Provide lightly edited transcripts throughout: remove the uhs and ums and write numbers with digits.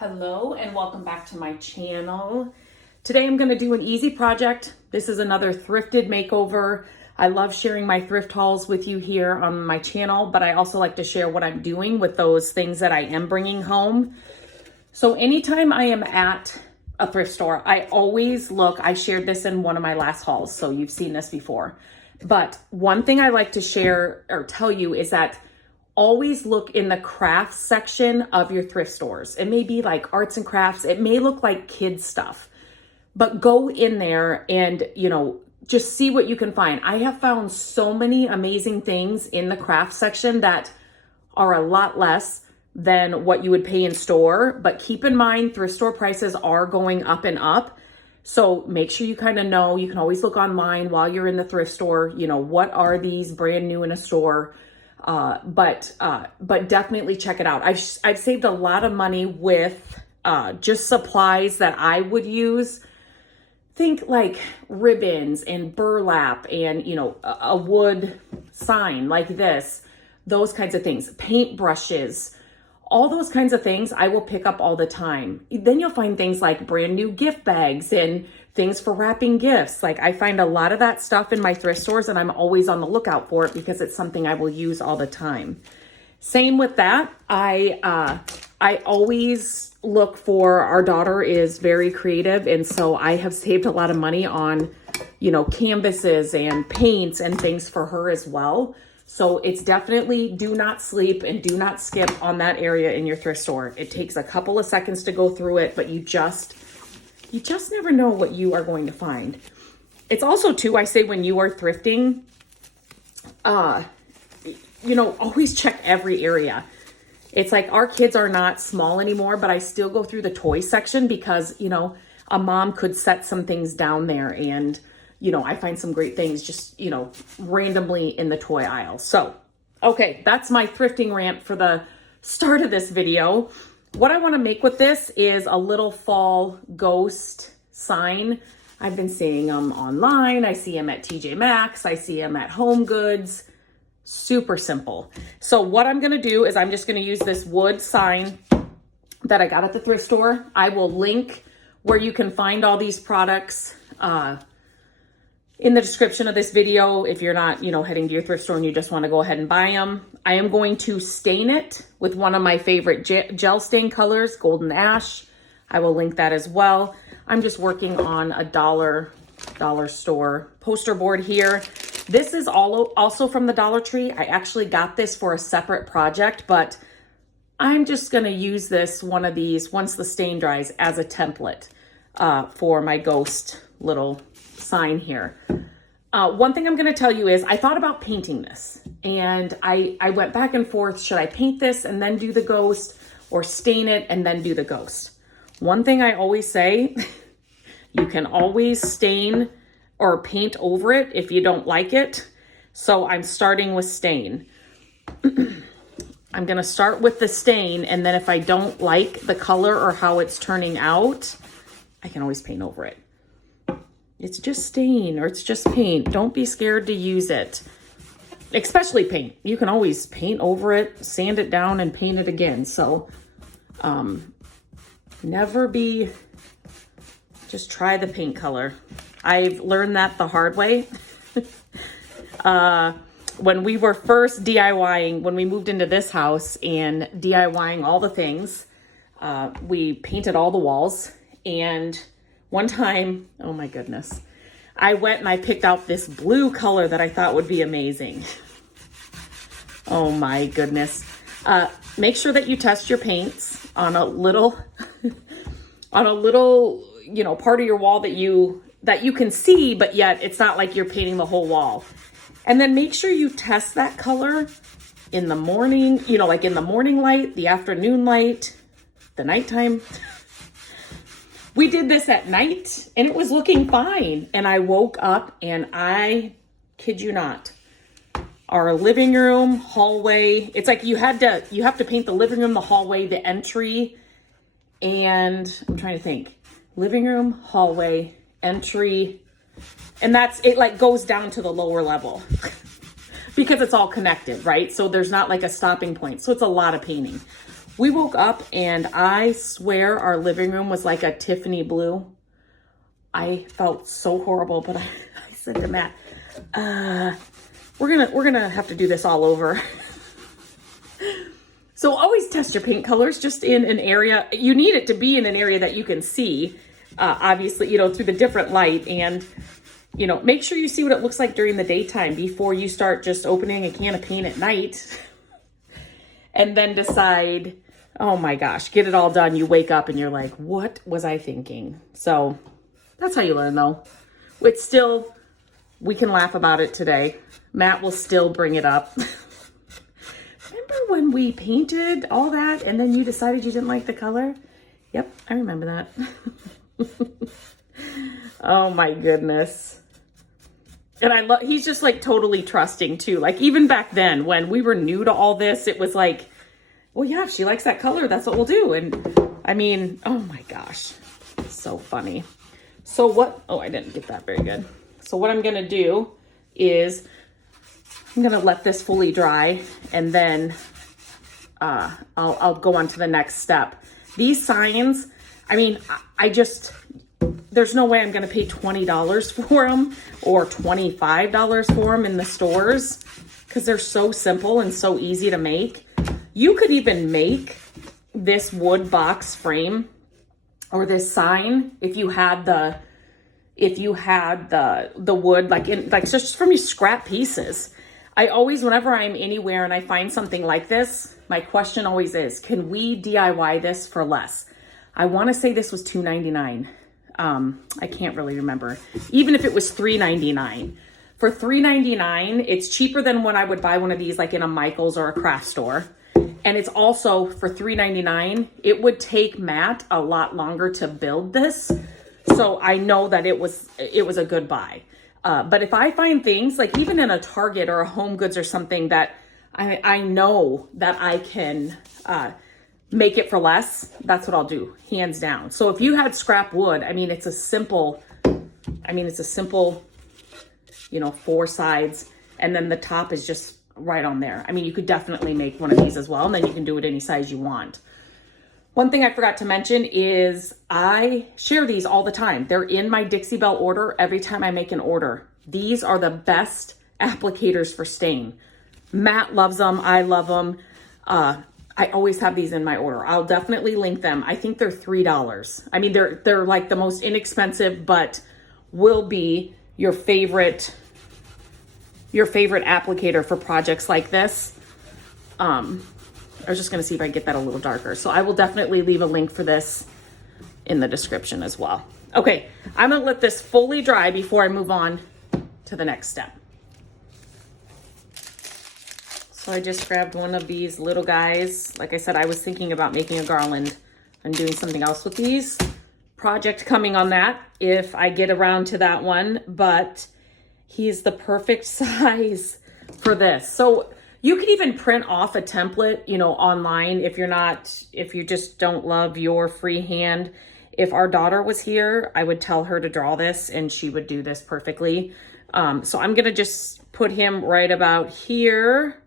Hello and welcome back to my channel. Today I'm going to do an easy project. This is another thrifted makeover. I love sharing my thrift hauls with you here on my channel, but I also like to share what I'm doing with those things that I am bringing home. So anytime I am at a thrift store, I always look, I shared this in one of my last hauls, so you've seen this before. But one thing I like to share or tell you is that always look in the crafts section of your thrift stores. It may be like arts and crafts. It may look like kids stuff, but go in there and, just see what you can find. I have found so many amazing things in the craft section that are a lot less than what you would pay in store. But keep in mind, thrift store prices are going up and up. So make sure you kind of know. You can always look online while you're in the thrift store, what are these brand new in a store? But definitely check it out. I've saved a lot of money with just supplies that I would use. Think like ribbons and burlap and, a wood sign like this, those kinds of things, paintbrushes, all those kinds of things I will pick up all the time. Then you'll find things like brand new gift bags and things for wrapping gifts. Like I find a lot of that stuff in my thrift stores and I'm always on the lookout for it because it's something I will use all the time. Same with that. I always look for, our daughter is very creative. And so I have saved a lot of money on, canvases and paints and things for her as well. So it's definitely do not sleep and do not skip on that area in your thrift store. It takes a couple of seconds to go through it, but you just never know what you are going to find. It's also too, I say when you are thrifting, always check every area. It's like our kids are not small anymore, but I still go through the toy section because, a mom could set some things down there and, I find some great things just, randomly in the toy aisle. So, okay, that's my thrifting rant for the start of this video. What I want to make with this is a little fall ghost sign. I've been seeing them online. I see them at TJ Maxx. I see them at Home Goods. Super simple. So what I'm going to do is I'm just going to use this wood sign that I got at the thrift store. I will link where you can find all these products in the description of this video if you're not, heading to your thrift store and you just want to go ahead and buy them. I am going to stain it with one of my favorite gel stain colors, Golden Ash. I will link that as well. I'm just working on a dollar store poster board here. This is also from the Dollar Tree. I actually got this for a separate project, but I'm just going to use this, one of these, once the stain dries, as a template for my ghost little sign here. One thing I'm going to tell you is I thought about painting this and I went back and forth. Should I paint this and then do the ghost or stain it and then do the ghost? One thing I always say, you can always stain or paint over it if you don't like it. So I'm starting with stain. I'm going to start with the stain, and then if I don't like the color or how it's turning out, I can always paint over it. It's just stain or it's just paint. Don't be scared to use it. Especially paint. You can always paint over it, sand it down, and paint it again. So just try the paint color. I've learned that the hard way. When we were first DIYing, when we moved into this house and DIYing all the things, we painted all the walls. And one time, oh my goodness, I went and I picked out this blue color that I thought would be amazing. Oh my goodness. Make sure that you test your paints on a little, part of your wall that you can see, but yet it's not like you're painting the whole wall. And then make sure you test that color in the morning, like in the morning light, the afternoon light, the nighttime. We did this at night and it was looking fine. And I woke up and I kid you not, our living room, hallway, it's like you have to paint the living room, the hallway, the entry, and I'm trying to think, living room, hallway, entry, and that's it, like goes down to the lower level because it's all connected, right? So there's not like a stopping point. So it's a lot of painting. We woke up and I swear our living room was like a Tiffany blue. I felt so horrible, but I said to Matt, we're gonna have to do this all over. So always test your paint colors just in an area. You need it to be in an area that you can see, obviously, you know, through the different light, and, you know, make sure you see what it looks like during the daytime before you start just opening a can of paint at night and then decide, oh my gosh, get it all done. You wake up and you're like, what was I thinking? So that's how you learn though. It's still, we can laugh about it today. Matt will still bring it up. Remember when we painted all that and then you decided you didn't like the color? Yep, I remember that. Oh my goodness. And I love, he's just like totally trusting too. Like even back then when we were new to all this, it was like, well, yeah, if she likes that color, that's what we'll do. And I mean, oh my gosh, so funny. So what, oh, I didn't get that very good. So what I'm gonna do is I'm gonna let this fully dry and then I'll go on to the next step. These signs, I mean, there's no way I'm gonna pay $20 for them or $25 for them in the stores because they're so simple and so easy to make. You could even make this wood box frame or this sign if you had the wood like just from your scrap pieces. I always, whenever I'm anywhere and I find something like this, my question always is, can we DIY this for less? I want to say this was $2.99. I can't really remember. Even if it was $3.99. For $3.99, it's cheaper than when I would buy one of these like in a Michael's or a craft store. And it's also for $3.99. It would take Matt a lot longer to build this. So I know that it was a good buy. But if I find things like even in a Target or a Home Goods or something that I know that I can make it for less, that's what I'll do, hands down. So if you had scrap wood, I mean, it's a simple, you know, 4 sides, and then the top is just right on there. I mean, you could definitely make one of these as well, and then you can do it any size you want. One thing I forgot to mention is I share these all the time. They're in my Dixie Belle order every time I make an order. These are the best applicators for stain. Matt loves them. I love them. I always have these in my order. I'll definitely link them. I think they're $3. I mean, they're like the most inexpensive, but will be your favorite applicator for projects like this. I was just going to see if I can get that a little darker. So I will definitely leave a link for this in the description as well. Okay, I'm going to let this fully dry before I move on to the next step. So I just grabbed one of these little guys. Like I said, I was thinking about making a garland and doing something else with these. Project coming on that if I get around to that one, but he's the perfect size for this. So you can even print off a template, you know, online if you just don't love your freehand. If our daughter was here, I would tell her to draw this and she would do this perfectly. So I'm gonna just put him right about here.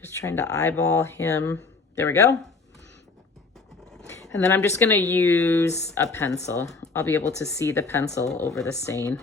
Just trying to eyeball him. There we go. And then I'm just gonna use a pencil. I'll be able to see the pencil over the stain.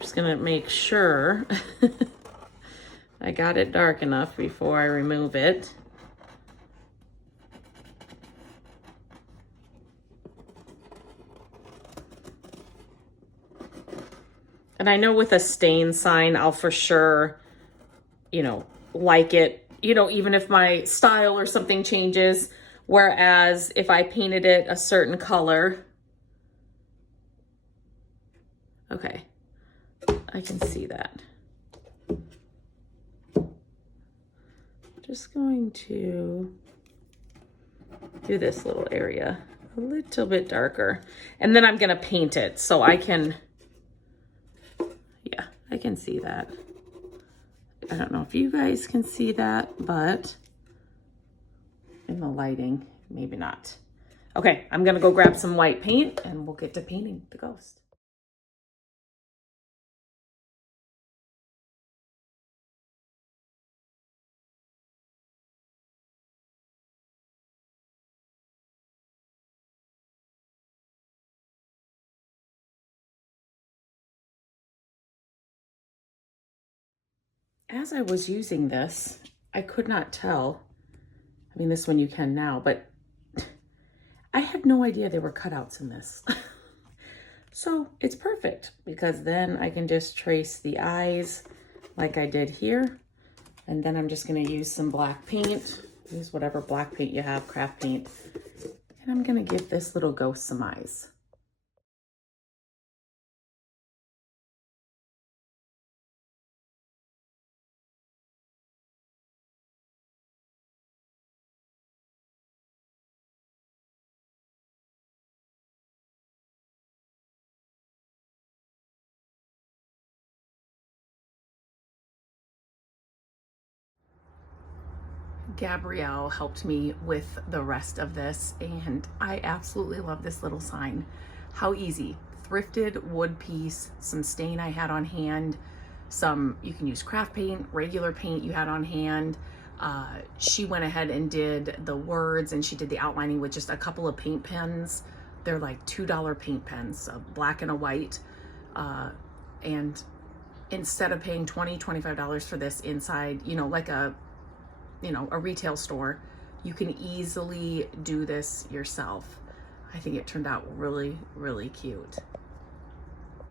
Just gonna make sure I got it dark enough before I remove it. And I know with a stain sign, I'll for sure, you know, like it, you know, even if my style or something changes. Whereas if I painted it a certain color, okay, I can see that. Just going to do this little area a little bit darker. And then I'm gonna paint it so I can, yeah, I can see that. I don't know if you guys can see that, but in the lighting, maybe not. Okay, I'm gonna go grab some white paint and we'll get to painting the ghost. As I was using this, I could not tell. I mean, this one you can now, but I had no idea there were cutouts in this. So it's perfect because then I can just trace the eyes like I did here. And then I'm just gonna use some black paint. Use whatever black paint you have, craft paint. And I'm gonna give this little ghost some eyes. Gabrielle helped me with the rest of this, and I absolutely love this little sign. How easy. Thrifted wood piece, some stain I had on hand, some, you can use craft paint, regular paint you had on hand. She went ahead and did the words and she did the outlining with just a couple of paint pens. They're like $2 paint pens, a black and a white. And instead of paying $20, $25 for this inside, you know, like a retail store, you can easily do this yourself. I think it turned out really, really cute.